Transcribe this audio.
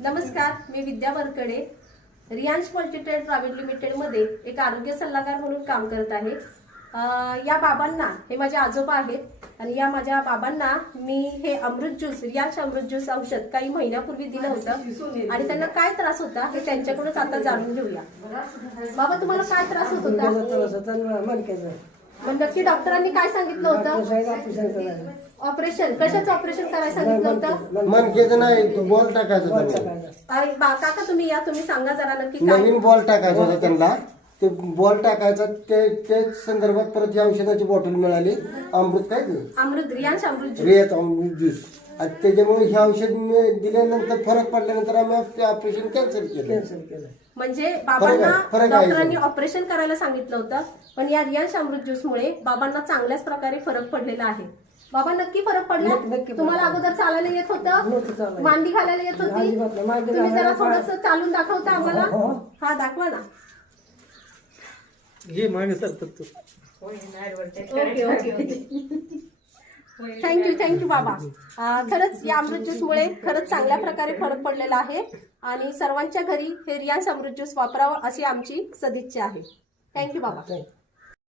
नमस्कार, मी विद्या वरकडे Riyansh multitrade private लिमिटेडमध्ये एक आरोग्य सल्लागार म्हणून काम करत आहे। या बाबांना, हे माझे आजोबा आहेत आणि या माझ्या बाबांना मी हे अमृत ज्यूस, रियांश अमृत ज्यूस औषध काही महिन्यापूर्वी दिलं होतं आणि त्यांना काय त्रास होता हे त्यांच्याकडूनच आता जाणून घेऊया। बाबा, तुम्हाला काय त्रास होत होता? मग नक्की डॉक्टरांनी काय सांगितलं होतं? ऑपरेशन? कशाचं ऑपरेशन करायला सांगितलं होतं? मनकेचं नाही, बॉल टाकायचा. काका तुम्ही या, तुम्ही सांगा जरा नक्की नवीन बॉल टाकायचा होता त्यांना, ते बॉल टाकायचा ते संदर्भात परत ही औषधाची बॉटल मिळाली, अमृत काय अमृत, रियांश अमृत रियात अमृत ज्यूस, आणि त्याच्यामुळे हे औषध दिल्यानंतर फरक पडल्यानंतर आम्ही ऑपरेशन कॅन्सल केलं। म्हणजे बाबांना डॉक्टरांनी ऑपरेशन करायला सांगितलं होतं, पण या रियांश अमृत ज्यूस मुळे बाबांना चांगल्याच प्रकारे फरक पडलेला आहे। बाबा, नक्की फरक पडला? तुम्हाला अगोदर चालायला येत होतं? मांडी घालायला येत होती? तुम्ही जरा थोडस चालून दाखवता आम्हाला? हा, दाखवा ना। थँक्यू बाबा। खरंच या अमृत ज्यूस मुळे खरंच चांगल्या प्रकारे फरक पडलेला आहे आणि सर्वांच्या घरी हे रियांश अमृत ज्यूस वापरावं अशी आमची सदिच्छा आहे। थँक्यू बाबा।